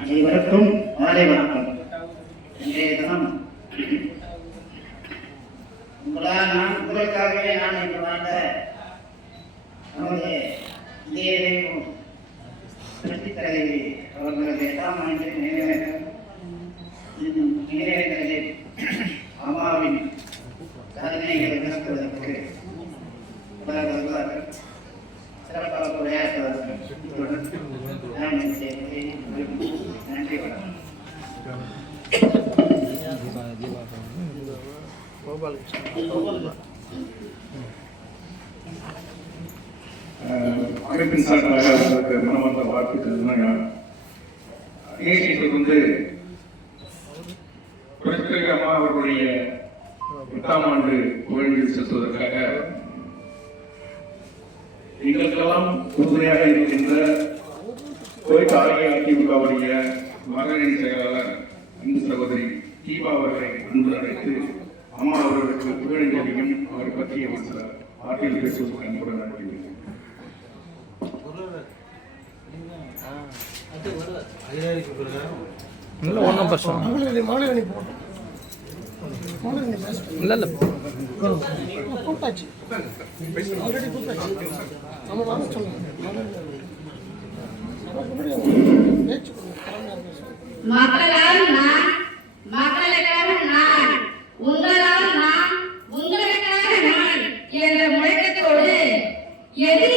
அனைவருக்கும் மாலை வணக்கம். இன்றைய தினம் உங்களால் நான் உங்களுக்காகவே நான் இன்று வாழ்ந்த நமது இதயம் புரட்சித் தலைவி அவர்களது எட்டாம் ஆண்டு அம்மாவின் சாதனைகளை விளக்குவதற்கு சிறப்பாக உரையாற்றுவார்கள். நான் என்னுடைய. நன்றி வணக்கம். அஹ் அமைப்பின் சார்பாக அவர்களுக்கு மனமார்ந்த வாழ்த்துக்கள் நிகழ்ச்சியை வந்து புரட்சித்தலைவி அம்மா அவர்களுடைய எட்டாம் ஆண்டு புகழ்ந்து செலுத்துவதற்காக எங்களுக்கெல்லாம் உறுதுணையாக இருக்கின்ற கோயில் அஇஅதிமுகவுடைய மகளிர் செயலாளர் அன்பு சகோதரி தீபா அவர்களை அன்பு அழைத்து அம்மா அவர்களுக்கு புகழஞ்சலியும் அவரை பற்றிய ஒரு சில வார்த்தைகள் பேசுவதற்கு அன்புடன் அழைக்கிறேன் இல்லை ஒன்றும் பிரச்சனை இல்லை. இல்லை போட்டாச்சு. ஆல்ரெடி போட்டாச்சு. நம்ம வாங்க சொல்லுங்கள் எதிரி